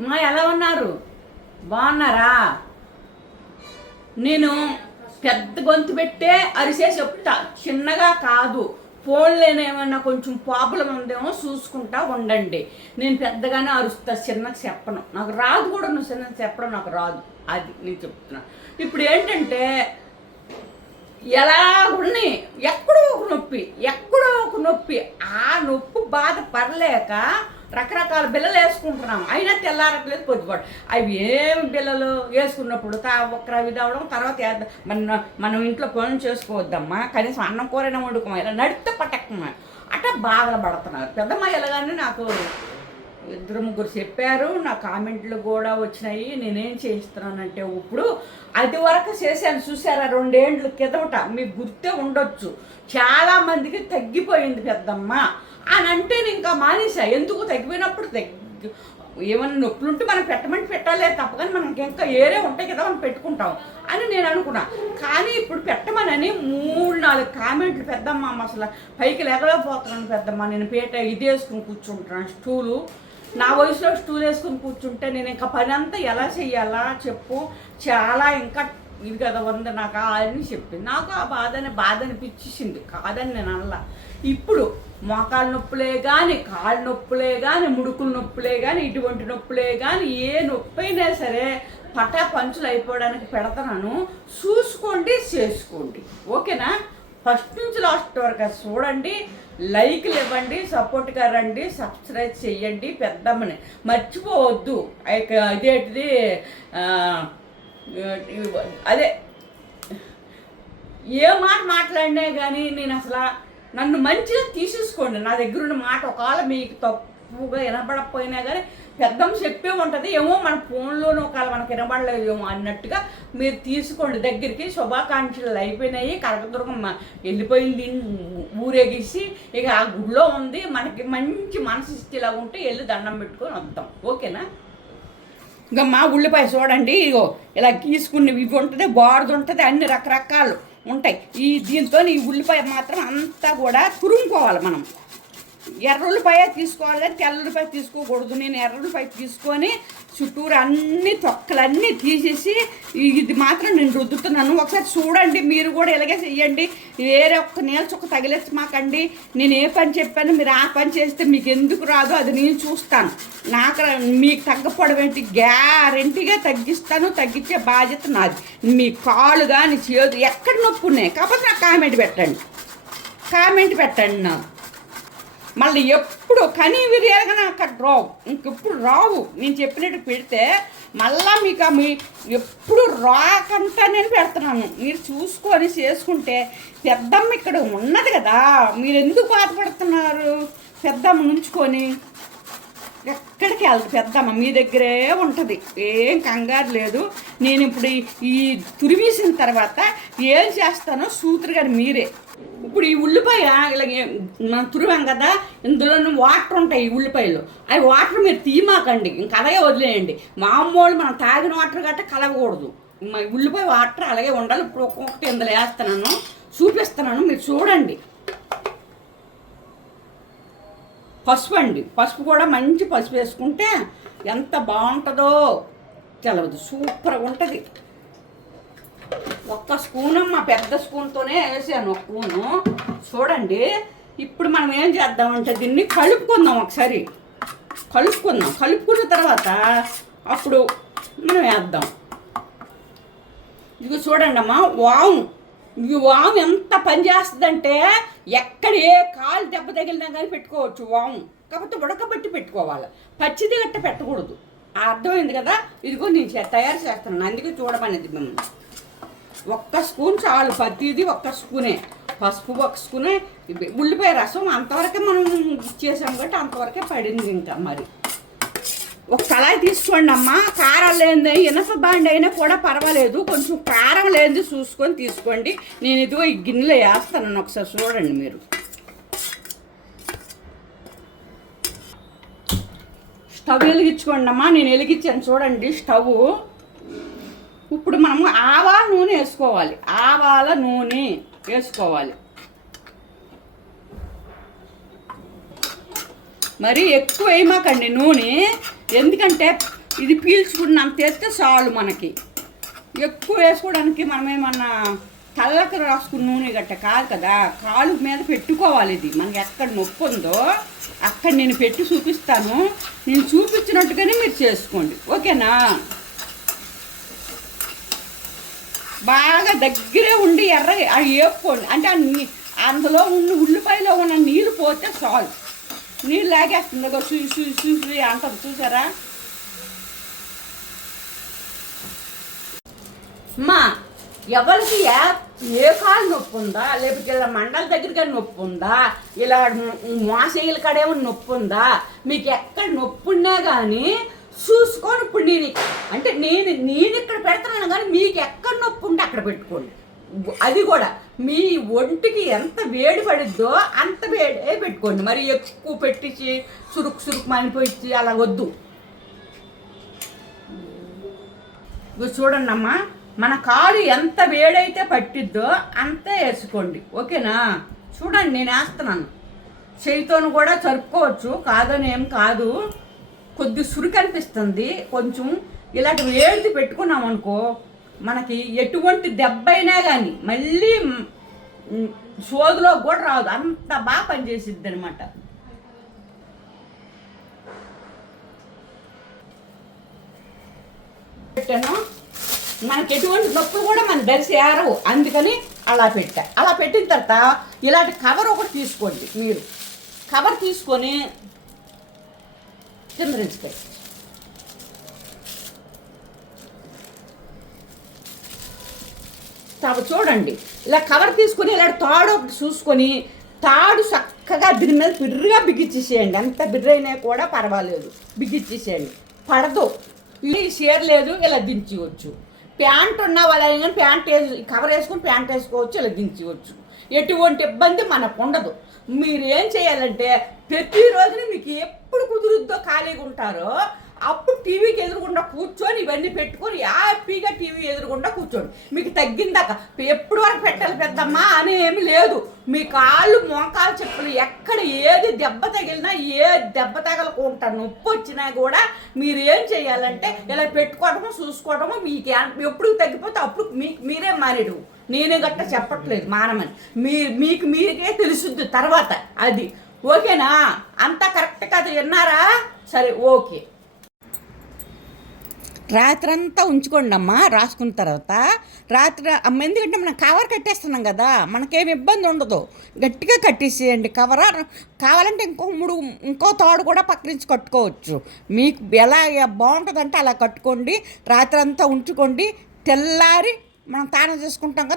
మా ఎలా ఉన్నారు? బాగున్నారా? నేను పెద్ద గొంతు పెట్టే అరిసే చెప్తా చిన్నగా కాదు. ఫోన్లోనే ఏమన్నా కొంచెం ప్రాబ్లం ఉందేమో చూసుకుంటా ఉండండి. నేను పెద్దగానే అరుస్తా చిన్నగా చెప్పను. నాకు రాదు కూడా నువ్వు చిన్నగా చెప్పడం నాకు రాదు. అది నేను చెప్తున్నా. ఇప్పుడు ఏంటంటే ఎలా ఉన్నాయి ఎక్కడో ఒక నొప్పి ఎక్కడో ఒక నొప్పి. ఆ నొప్పి బాధ పడలేక రకరకాల బిల్లలు వేసుకుంటున్నాం. అయినా తెల్లారట్లేదు పొద్దుపాటు. అవి ఏమి బిల్లలు వేసుకున్నప్పుడు తా ఒక్కర ఇది తర్వాత వేద్దాం మన మనం ఇంట్లో పనులు చేసుకోవద్దమ్మా. కనీసం అన్నం కూరైనా వండుకోమా. ఇలా నడితే పట్టకమ్మా అట్లా బాధలు పడుతున్నారు. పెద్దమ్మ ఎలాగానే నాకు ఇద్దరు ముగ్గురు చెప్పారు నా కామెంట్లు కూడా వచ్చినాయి నేనేం చేయిస్తున్నానంటే ఇప్పుడు అది వరకు చేశాను. చూసారా రెండేండ్ల కిందట మీకు గుర్తే ఉండొచ్చు. చాలా మందికి తగ్గిపోయింది పెద్దమ్మ అని అంటే నేను ఇంకా మానేసా. ఎందుకు తగ్గిపోయినప్పుడు తగ్గి ఏమైనా నొప్పులు ఉంటే మనం పెట్టమని పెట్టాలే తప్పగాని మనకి ఇంకా ఏరే ఉంటాయి కదా మనం పెట్టుకుంటాం అని నేను అనుకున్నా. కానీ ఇప్పుడు పెట్టమనని మూడు నాలుగు కామెంట్లు పెద్దమ్మ అసలు పైకి లేకపోతున్నాను పెద్దమ్మ. నేను పేట ఇది వేసుకుని కూర్చుంటున్నాను. స్టూలు నా వయసులో స్టూల్ వేసుకుని కూర్చుంటే నేను ఇంకా పని అంతా ఎలా చెయ్యాలా చెప్పు. చాలా ఇంకా ఇది కదా ఉంది నాకు అని చెప్పింది. నాకు ఆ బాధని బాధ అనిపించేసింది. కాదని నేను అనలా. ఇప్పుడు మోకాలు నొప్పులే కానీ కాళ్ళ నొప్పులే కానీ ముడుకుల నొప్పులే కానీ ఇటువంటి నొప్పులే కానీ ఏ నొప్పి అయినా సరే పటా పంచులు అయిపోవడానికి పెడతాను. చూసుకోండి చేసుకోండి. ఓకేనా? ఫస్ట్ నుంచి లాస్ట్ వరకు చూడండి లైక్లు ఇవ్వండి సపోర్ట్గా రండి సబ్స్క్రైబ్ చెయ్యండి పెద్దమ్మని మర్చిపోవద్దు. ఇదేంటిది? అదే ఏ మాట మాట్లాడినా కానీ నేను అసలు నన్ను మంచిగా తీసేసుకోండి. నా దగ్గర ఉన్న మాట ఒకవేళ మీకు తప్పుగా వినపడకపోయినా కానీ పెద్దం చెప్పే ఉంటుంది ఏమో మన ఫోన్లోనూ ఒకవేళ మనకి వినబడలేదేమో అన్నట్టుగా మీరు తీసుకోండి దగ్గరికి. శుభాకాంక్షలు అయిపోయినాయి. కనకదుర్గమ్మ వెళ్ళిపోయింది ఊరేగిసి ఇక ఆ గుడిలో ఉంది. మనకి మంచి మనసు ఇచ్చేలా ఉంటే వెళ్ళి దండం పెట్టుకొని వద్దాం. ఓకేనా? ఇంకా మా ఉల్లిపాయ చూడండి ఇగో ఇలా గీసుకున్నవి ఇవి ఉంటుంది బారుది ఉంటుంది అన్ని రకరకాలు ఉంటాయి. ఈ దీంతో ఈ ఉల్లిపాయ మాత్రం అంతా కూడా తురుముకోవాలి మనం. ఎర్ర తీసుకోవాలి కానీ తెల్ల తీసుకోకూడదు. నేను ఎర్ర తీసుకొని చుట్టూరు అన్ని తొక్కలన్నీ తీసేసి ఇది మాత్రం నేను రుద్దుతున్నాను. ఒకసారి చూడండి మీరు కూడా ఇలాగే చెయ్యండి. వేరే ఒక్క నీళ్ళ చుక్క తగిలేసి మాకండి. నేను ఏ పని చెప్పాను మీరు ఆ పని చేస్తే మీకు ఎందుకు రాదు అది నేను చూస్తాను. నాకు రా- మీకు తగ్గపడం ఏంటి గ్యారెంటీగా తగ్గిస్తాను తగ్గించే బాధ్యత నాది. మీ కాలు కానీ చేదు ఎక్కడ నొప్పి ఉన్నాయి కాకపోతే నాకు కామెంట్ పెట్టండి. కామెంట్ పెట్టండి నాకు. మళ్ళీ ఎప్పుడు కనీ విరియాలుగా అక్కడ రావు. ఇంకెప్పుడు రావు. నేను చెప్పినట్టు పెడితే మళ్ళా మీకు ఆ మీ ఎప్పుడు రాకంటా నేను పెడుతున్నాను. మీరు చూసుకొని చేసుకుంటే పెద్దమ్మ ఇక్కడ ఉన్నది కదా. మీరు ఎందుకు బాధపడుతున్నారు? పెద్దమ్మ నుంచుకొని. ఎక్కడికి వెళ్ళదు. పెద్దమ్మ మీ దగ్గరే ఉంటుంది. ఏం కంగారు లేదు. నేను ఇప్పుడు ఈ- ఈ తురిమేసిన తర్వాత ఏం చేస్తానో సూత్రు గారు మీరే. ఇప్పుడు ఈ ఉల్లిపాయ ఇలా మనం తురివాం కదా ఇందులో వాటర్ ఉంటాయి ఈ ఉల్లిపాయలు. అవి వాటర్ మీరు తీమాకండి ఇంక అలాగే వదిలేయండి. మామూలు మనం తాగిన వాటర్ గట్ట కలగకూడదు ఉల్లిపాయ వాటర్ అలాగే ఉండాలి. ఇప్పుడు ఒక్కొక్కటి ఇందులో వేస్తున్నాను. చూపిస్తున్నాను. మీరు చూడండి. పసుపు అండి. పసుపు కూడా మంచి పసుపు వేసుకుంటే ఎంత బాగుంటుందో తెలవదు. సూపర్గా ఉంటుంది. ఒక్క స్పూన్ మా పెద్ద స్పూన్తోనే వేసాను ఒక స్పూను. చూడండి ఇప్పుడు మనం ఏం చేద్దామంటే దీన్ని కలుపుకుందాం ఒకసారి. కలుపుకుందాం. కలుపుకున్న తర్వాత అప్పుడు మనం వేద్దాం. ఇదిగో చూడండి అమ్మా వాము వాము ఎంత పని చేస్తుందంటే ఎక్కడ ఏ కాలు దెబ్బ తగిలినా కానీ పెట్టుకోవచ్చు వాము. కాకపోతే ఉడకబెట్టి పెట్టుకోవాలి. పచ్చిది గట్ట పెట్టకూడదు. అర్థమైంది కదా? ఇదిగో నేను తయారు చేస్తున్నాను. అందుకే చూడమనేది మిమ్మల్ని. ఒక్క స్పూన్ చాలు. ప్రతిది ఒక్క స్పూనే. పసుపు ఒక స్పూనే. ఉల్లిపాయ రసం అంతవరకే మనం ఇచ్చేసాం కాబట్టి అంతవరకే పడింది ఇంకా మరి. ఒక కళాయి తీసుకోండి అమ్మ. కారం లేనిది ఇనప బాండ్ అయినా కూడా పర్వాలేదు. కొంచెం కారం లేనిది చూసుకొని తీసుకోండి. నేను ఇదిగో ఈ గిన్నెలో వేస్తాను. ఒకసారి చూడండి మీరు. స్టవ్ వెలిగించుకోండి అమ్మా. నేను వెలిగించాను చూడండి స్టవ్. ఇప్పుడు మనము ఆవాల నూనె వేసుకోవాలి. ఆవాల నూనె వేసుకోవాలి. మరి ఎక్కువ వేయమాకండి నూనె. ఎందుకంటే ఇది పీల్చుకున్నంత వేస్తే చాలు మనకి. ఎక్కువ వేసుకోవడానికి మనం ఏమన్నా తల్లకి రాసుకున్న నూనె గట్ట కాదు కదా. కాలు మీద పెట్టుకోవాలి ఇది. మనకి ఎక్కడ నొప్పి ఉందో అక్కడ నేను పెట్టి చూపిస్తాను. నేను చూపించినట్టుగానే మీరు చేసుకోండి. ఓకేనా? బాగా దగ్గరే ఉండి ఎర్ర అవి వేపుకోండి అంటే ఆ నీ అందులో ఉన్న ఉల్లిపాయలో ఉన్న నీళ్ళు పోతే చాలు. నీళ్ళు లాగేస్తుంది. ఒక సూ సూ సూ సూ అంటారు చూసారా? అమ్మా ఎవరికి ఏ ఏ కాలు నొప్పి ఉందా? లేకపోతే ఇలా మండల దగ్గరగా నొప్పి ఉందా? ఇలా మోసేయల కడేమో నొప్పి ఉందా? మీకు ఎక్కడ నొప్పి ఉన్నా కానీ చూసుకొని ఇప్పుడు నేను. అంటే నేను నేను ఇక్కడ పెడుతున్నాను కానీ మీకు ఎక్కడ నొప్పి ఉంటే అక్కడ పెట్టుకోండి. అది కూడా మీ ఒంటికి ఎంత వేడి పడిద్దో అంత వేడే పెట్టుకోండి. మరి ఎక్కువ పెట్టించి చురుకు సురుకు మనిపోయి అలా వద్దు. చూడండి అమ్మా మన కాలు ఎంత వేడైతే పట్టిద్దో అంతే వేసుకోండి. ఓకేనా? చూడండి నేను వేస్తున్నాను. చేయితోను కూడా జరుపుకోవచ్చు కాదని ఏం కాదు. కొద్ది సురికి అనిపిస్తుంది కొంచెం ఇలాంటి వేడిది పెట్టుకున్నాం అనుకో మనకి ఎటువంటి దెబ్బైనా కానీ మళ్ళీ సోదులో కూడా రాదు. అంత బాగా పనిచేసిద్ది అనమాట పెట్టాను. మనకి ఎటువంటి నొప్పి కూడా మన దరిసి ఏరవు. అందుకని అలా పెట్టా. అలా పెట్టిన తర్వాత ఇలాంటి కవర్ ఒకటి తీసుకోండి మీరు. కవర్ తీసుకొని చిందరించుకోండి చూడండి. ఇలా కవర్ తీసుకొని ఇలా తాడు ఒకటి చూసుకొని తాడు చక్కగా దీని మీద బిర్రగా బిగించేసేయండి ఎంత బిర్రైనా కూడా పర్వాలేదు. బిగించేసేయండి పడదు. ఇది షేర్ లేదు ఇలా దించవచ్చు. ప్యాంట్ ఉన్న వాళ్ళైనా అయినా ప్యాంట్ వేసి కవర్ వేసుకొని ప్యాంట్ వేసుకోవచ్చు ఇలా దించవచ్చు. ఎటువంటి ఇబ్బంది మనకు ఉండదు. మీరు ఏం చేయాలంటే ప్రతిరోజున మీకు ఎప్పుడు కుదురుద్దో ఖాళీగా ఉంటారో అప్పుడు టీవీకి ఎదురుగుండా కూర్చొని ఇవన్నీ పెట్టుకొని హ్యాపీగా టీవీ ఎదురుగుండా కూర్చోండి మీకు తగ్గిందాక ఎప్పుడు వరకు పెట్టాలి పెద్దమ్మా అని ఏమి లేదు. మీ కాళ్ళు మోకాలు చెప్పులు ఎక్కడ ఏది దెబ్బ తగిలినా ఏ దెబ్బ తగలకుండా నొప్పి వచ్చినా కూడా మీరు ఏం చేయాలంటే ఇలా పెట్టుకోవడము చూసుకోవడము మీకు ఎప్పుడు తగ్గిపోతే అప్పుడు మీకు మీరే మారేడు. నేనే గట్ట చెప్పట్లేదు మానమని. మీ మీకు మీకే తెలుసుద్ది తర్వాత అది. ఓకేనా? అంతా కరెక్ట్ కదా విన్నారా? సరే ఓకే. రాత్రి అంతా ఉంచుకోండి అమ్మ రాసుకున్న తర్వాత. రాత్రి అమ్మ ఎందుకంటే మనం కవర్ కట్టేస్తున్నాం కదా మనకేం ఇబ్బంది ఉండదు. గట్టిగా కట్టేసేయండి కవర్. కావాలంటే ఇంకో మూడు ఇంకో తాడు కూడా పక్కనుంచి కట్టుకోవచ్చు. మీకు ఎలా బాగుంటుందంటే అలా కట్టుకోండి. రాత్రి అంతా ఉంచుకోండి. తెల్లారి మనం తానం చేసుకుంటాం కదా.